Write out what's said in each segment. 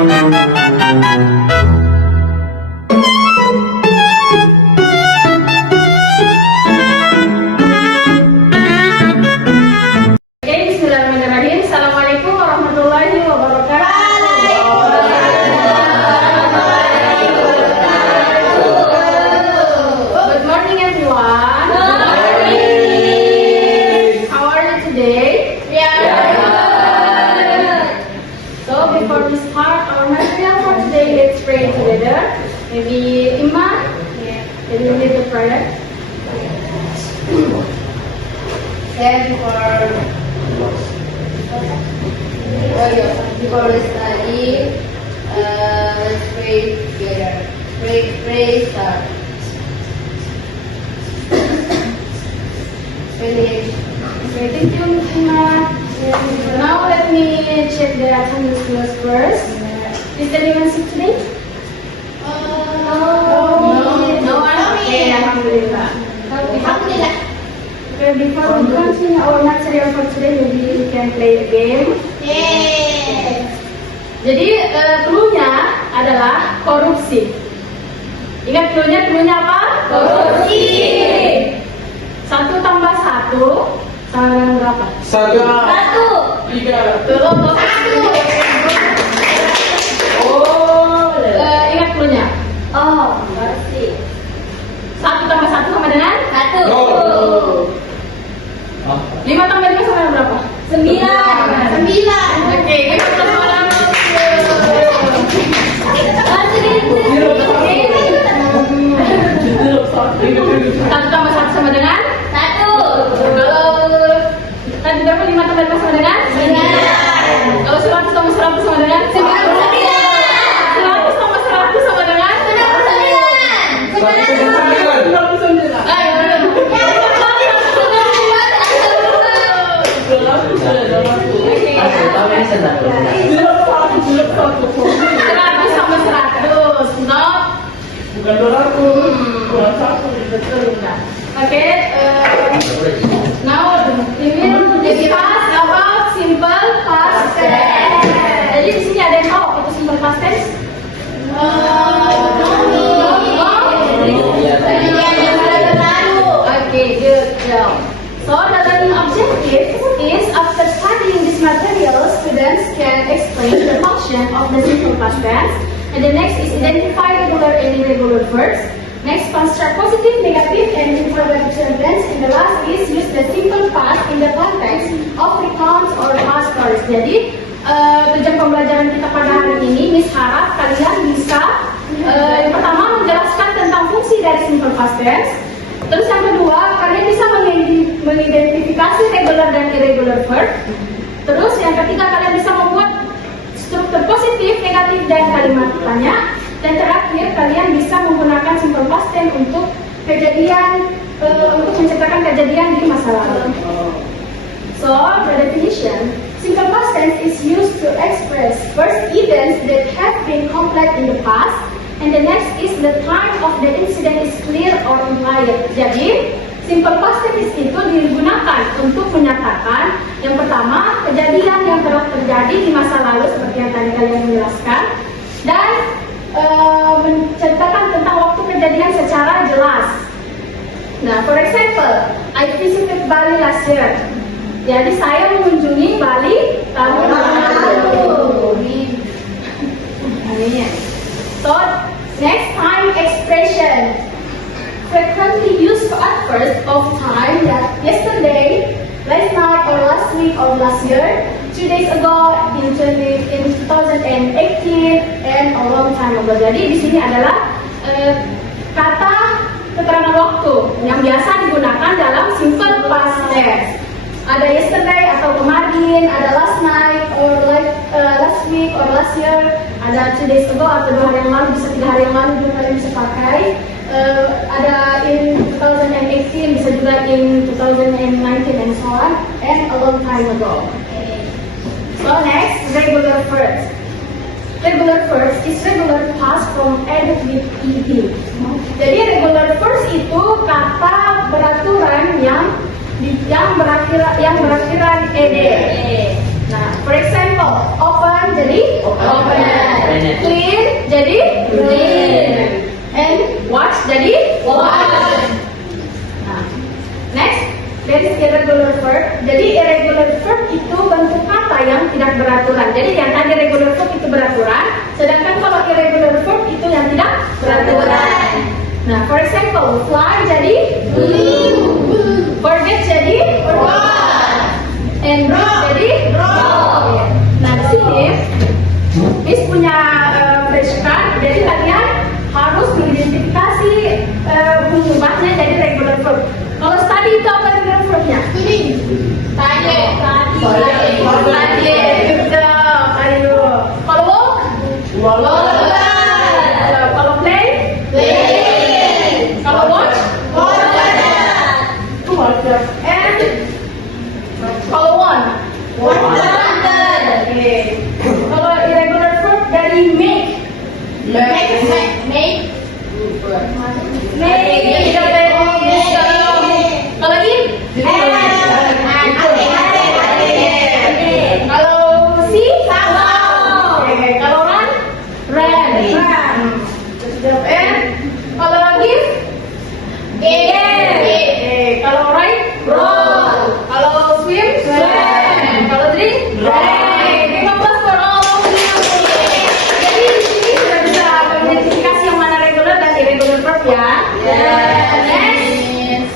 Bismillahirrahmanirrahim. Assalamualaikum warahmatullahi wabarakatuh. Good morning, everyone. Good morning. How are you today? So before we start our material for today, let's pray together. Maybe Imam, can you lead the prayer? Before we study, let's pray together. Pray start. Okay, thank you, Imam. Now let me check the attendance list first. Is anyone sick today? No one? Okay, Alhamdulillah. Alhamdulillah. Okay, before we continue our material for today, maybe we can play a game. Jadi clue-nya adalah korupsi. Ingat clue-nya apa? Korupsi. 1 tambah 1 sama dengan berapa? 1, 3. Belum, bos. Oh, ingat clue-nya. Oh, bersih. 1 tambah 1 sama dengan 1. 5 tambah 5 sama dengan berapa? 9. Oke, kita sekarang 1 tambah 1 sama dengan 1. kalau tadi berapa 5 tambah 5 sama dengan 9. kalau 100 tambah 100 sama dengan 100 tambah 100 sama dengan 99. Ayo, Seratus sama 100, no? Bukan 200. Betul, enggak. Oke, now we will discuss about simple past tense. Jadi di sini ada yang tahu itu simple past tense? Okay, good job. So the learning objective is after studying this material, students can explain the function of the simple past tense. And the next is identify regular and irregular verbs. Next, construct positive, negative, and interrogative sentence. And the last is use the simple past in the context of recounts or past stories. Jadi tujuan pembelajaran kita pada hari ini, Miss harap kalian bisa yang pertama menjelaskan tentang fungsi dari simple past tense. Terus yang kedua, kalian bisa mengidentifikasi regular dan irregular verb. Terus yang ketiga, kalian bisa membuat struktur positif, negatif, dan kalimat tanya. Dan terakhir, kalian bisa menggunakan simple past tense untuk kejadian, untuk menceritakan kejadian di masa lalu. So, the definition, simple past tense is used to express first events that have been completed in the past. And the next is the time of the incident is clear or implied. Jadi, simple past tense itu digunakan untuk menyatakan yang pertama, kejadian yang telah terjadi di masa lalu seperti yang tadi kalian menjelaskan, dan menceritakan tentang waktu kejadian secara jelas. Nah, for example, I visited Bali last year. Jadi saya mengunjungi Bali tahun lalu. So, next time expression frequently used for at first of time that yesterday, last night or last week or last year, 2 days ago, in 2018, and a long time ago. Jadi di sini adalah kata keterangan waktu yang biasa digunakan dalam simple past tense. Ada yesterday atau kemarin, ada last night or last week or last year, ada 2 days ago atau 2 hari yang lalu, bisa 3 hari yang lalu juga kalian bisa pakai. Ada in 2018, bisa juga in 2019 and so on, and a long time ago. So next, regular verbs. Regular verbs is regular past from ed with ed. Jadi regular verbs itu kata beraturan yang berakhiran ed. Nah, for example, open jadi open, Read. And watch jadi Watch. Nah, next, there is irregular verb. Jadi irregular verb itu bentuk kata yang tidak beraturan. Jadi yang tadi regular verb itu beraturan, sedangkan kalau irregular verb itu yang tidak beraturan. Nah, for example, fly jadi forget jadi and breathe jadi Nah, di sini Miss punya flashcard. Jadi kalian harus mengidentifikasi pengubahnya jadi regular verb. Kalau study itu apa regular verbnya? Study. Study. Study. Ayo. Kalau walk? Walk. Kalau play? Kalau watch? Watch. And kalau want? Okay. Kalau irregular verb dari make. Make. Kalau in? Kalau see? Okay. Kalau run? Ran. And kalau give? Okay. Kalau ride? Kalau swim? Kalau drink? Drink. 15 for all. Jadi di sini sudah bisa mengidentifikasi yang mana regular dan irregular verb ya. Next,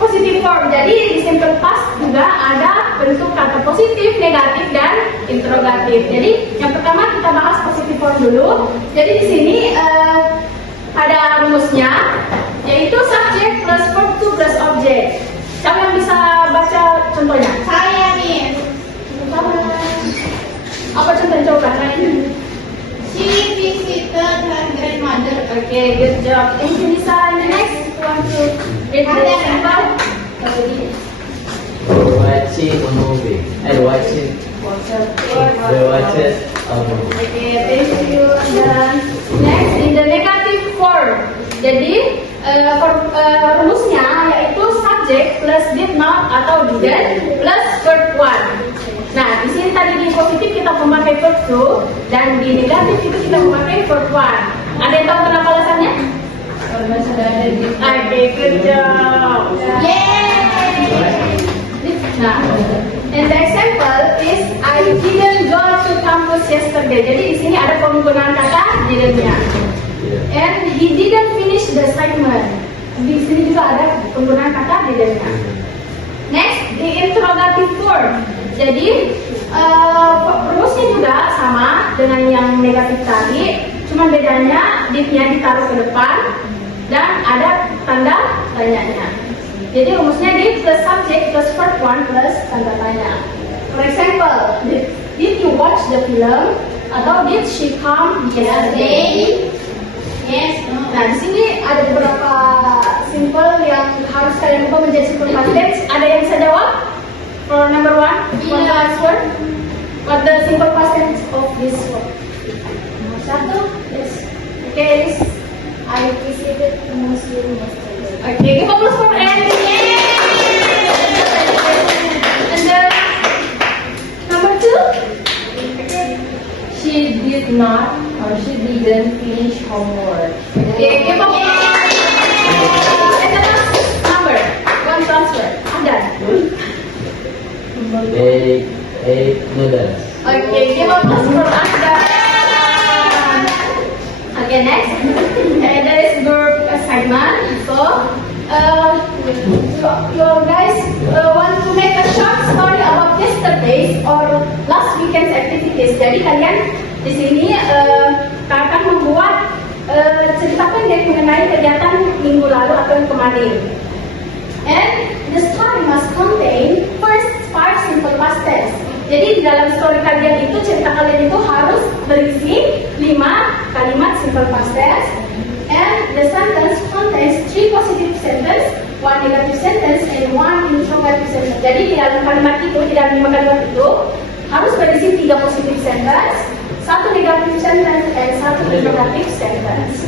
positive form. Jadi di simple past juga ada bentuk kata positif, negatif, dan interrogatif. Jadi yang pertama kita bahas positive form dulu. Jadi di sini ada rumusnya, yaitu subject plus verb to plus object. Siapa yang bisa baca contohnya? Saya nih. Apa contohnya coba? She visited her grandmother. Okay, good job. Thank you, Lisa. And the next, want to read the example? Watching a movie. And watching the watches a movie. Okay, thank you. And then next, in the negative form. Jadi rumusnya yaitu subject plus did not atau didn't plus verb one. Nah, di sini tadi di positif kita memakai verb to dan di negatif itu kita memakai verb one. Ada yang tahu kenapa alasannya? Karena sudah ada di. Okay, good job. Nah, and the example is I didn't go to campus yesterday. Jadi di sini ada penggunaan kata didn't-nya. And he didn't finish the assignment. Di sini juga ada penggunaan kata didn't-nya. Next, the interrogative form. Jadi rumusnya juga sama dengan yang negatif tadi, cuma bedanya did-nya ditaruh ke depan dan ada tanda tanyanya. Jadi rumusnya did plus subject plus verb one plus tanda tanya. For example, did you watch the film? Atau did she come yesterday? Yes. Nah, di sini ada beberapa simple yang harus kalian ubah menjadi simple past tense. Ada yang bisa jawab? For number one, want to answer? What the simple past tense of this word? Satu, yes. Okay, this. I visited the museum yesterday. Okay, give applause for Andy. And then number two. She did not or she didn't finish homework. Okay, give applause. And the last number, one transfer. I'm done. They ate noodles. Okay, give applause for Anda. Okay, next. And there is verb assignment. So, you guys want to make a short story about yesterday's or last weekend's activities. Jadi kalian di sini akan membuat cerita pendek mengenai kegiatan minggu lalu atau yang kemarin. And the story must contain first 5 simple past tense. Jadi di dalam story kalian itu, cerita kalian itu harus berisi 5 kalimat simple past tense. And the sentence contains 3 positive sentence, 1 negative sentence, and 1 interrogative sentence. Jadi di dalam kalimat itu, di dalam 5 kalimat itu harus berisi 3 positive sentence, 1 negative sentence, and 1 interrogative sentence.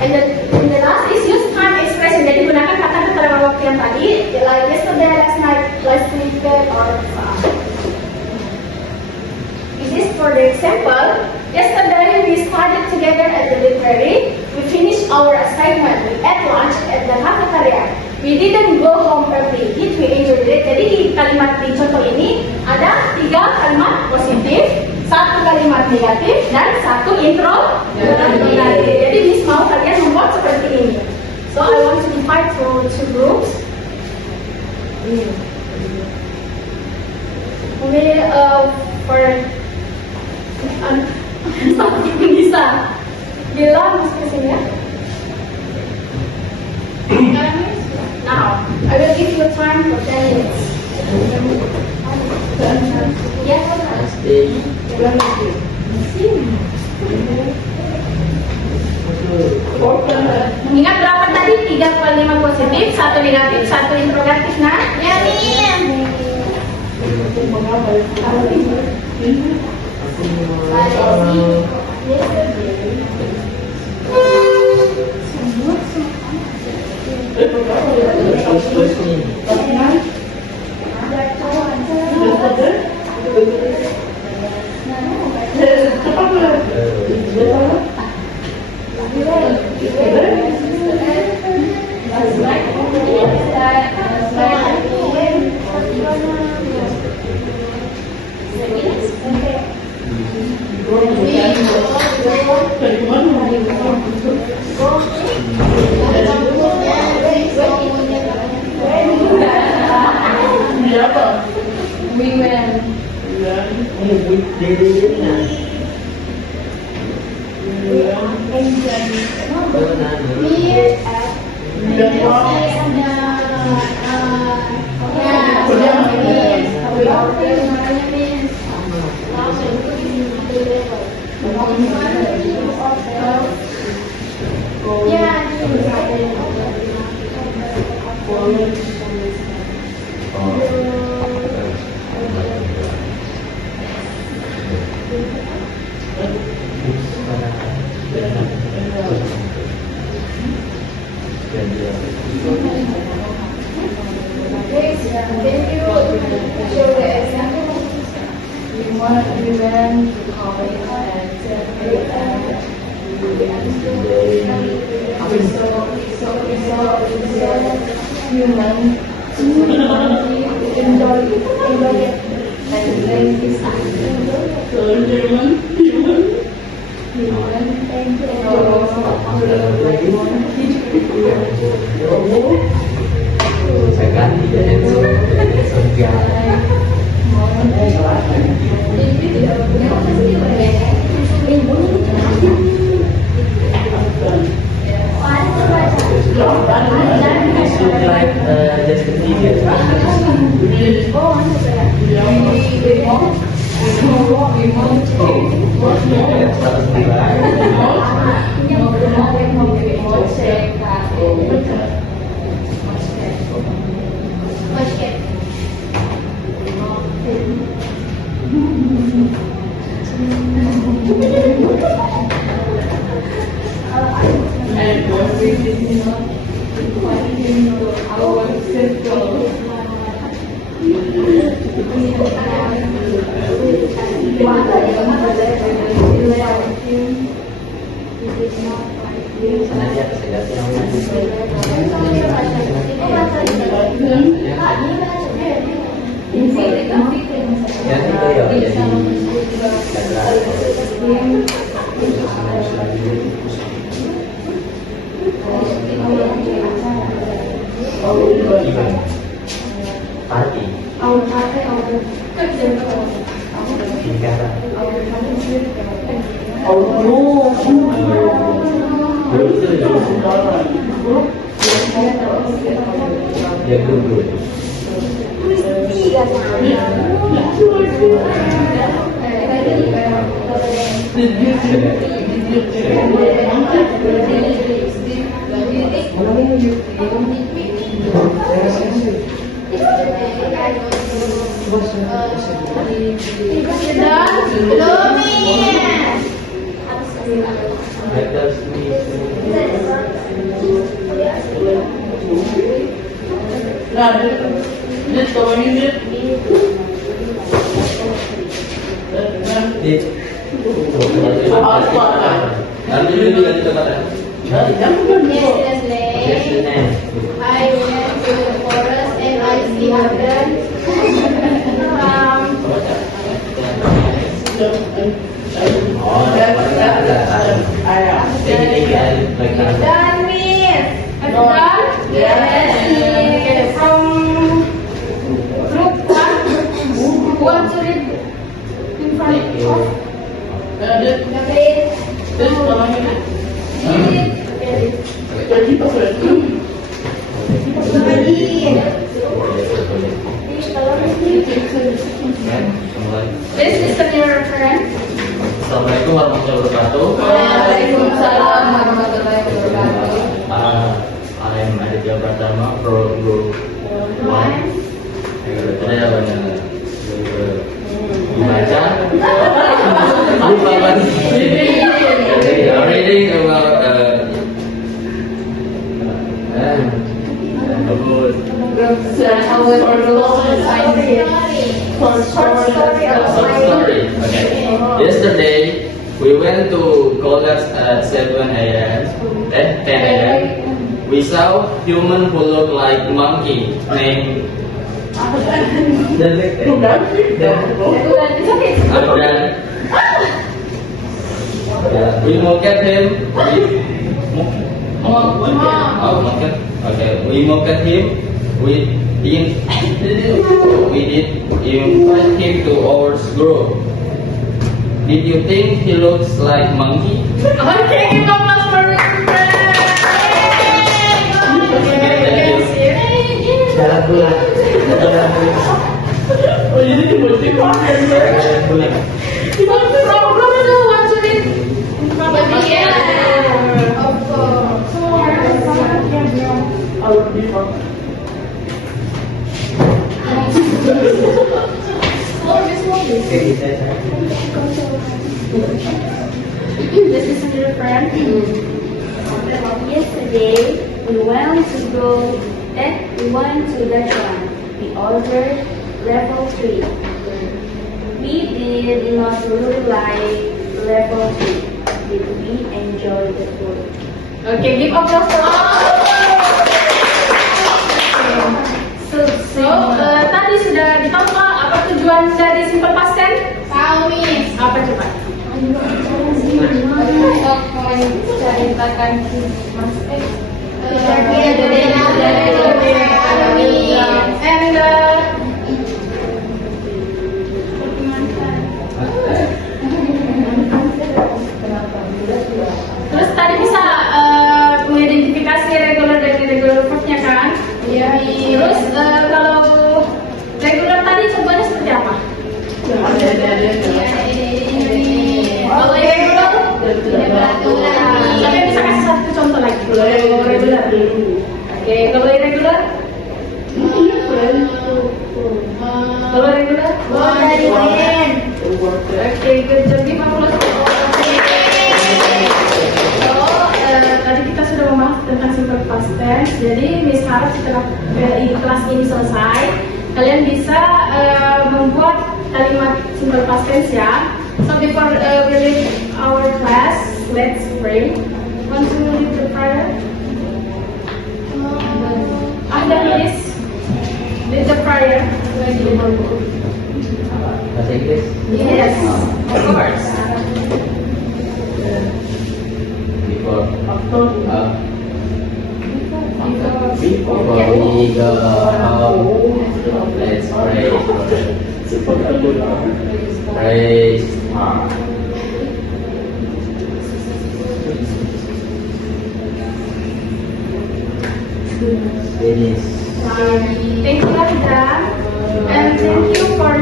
And the last is use time expression. Jadi gunakan kata keterangan waktu yang tadi, like yesterday, last night, last week, or this is for the example. Yesterday we studied together at the library. enjoyment. We ate lunch at the cafeteria. We didn't go home early. Did we enjoy it? Jadi di kalimat di contoh ini ada 3 kalimat positif, 1 kalimat negatif, dan 1 interrogatif. Jadi Miss mau kalian membuat seperti ini. So I want to divide to 2 groups. Maybe for bisa bilang sini ya. Now I will give you time for 10 minutes. Yes. Mengingat berapa tadi? 3 kalimat positif, 1 negatif, 1 interrogatif. Nah, ya nih. Jangan dulu. Yesterday, I went to the forest and I see a bird. Oh, tinggi alif lagi. Done, Miss. Have you done? Yes. Okay, from group 1, who wants to read in front Thank you. of This the page? kalau ini. Jadi apa? Please listen your friend. Assalamualaikum warahmatullahi wabarakatuh. Waalaikumsalam warahmatullahi wabarakatuh. I'm Aditya Pratama from Group 1. Saya banyak dibaca. Lupa lagi. Reading about short story. Okay. Yesterday we went to college at 7 a.m. 10 a.m. We saw human who look like monkey named Abdan. We mocked him. Okay. We mocked him. We did invite him to our group. Did you think he looks like monkey? Okay, give a applause for your friend. Jalan pulang. Oh, ini dimulai pakai. Jalan pulang. From group 2, want to read in front of me? Yeah. Of course. Kalau di This is your friend. Yesterday, we went to the restaurant. We ordered level 3. We did not really like level 3. Did we enjoy the food? Okay, give applause for So, tadi sudah ditahu Pak, apa tujuan dari simple past tense? Tahu nih. Apa coba? Untuk menceritakan aspek And terus tadi bisa mengidentifikasi regular dan irregular verbnya kan? Iya. Terus kalau regular tadi contohnya seperti apa? Kalau irregular, tapi bisa kasih satu contoh lagi. Kalau regular. Oke, kalau irregular? Kalau regular? Oke, good job. Give applause. Tadi kita sudah membahas tentang simple past tense. Jadi Miss harap setelah kelas ini selesai, kalian bisa membuat kalimat simple past tense ya. So before we leave our class, let's pray. Want to lead the prayer? Please lead the prayer. Bahasa Inggris? Yes, of course. Before we go home, let's pray. Praise God. Finish. Thank you, Rita, and thank you for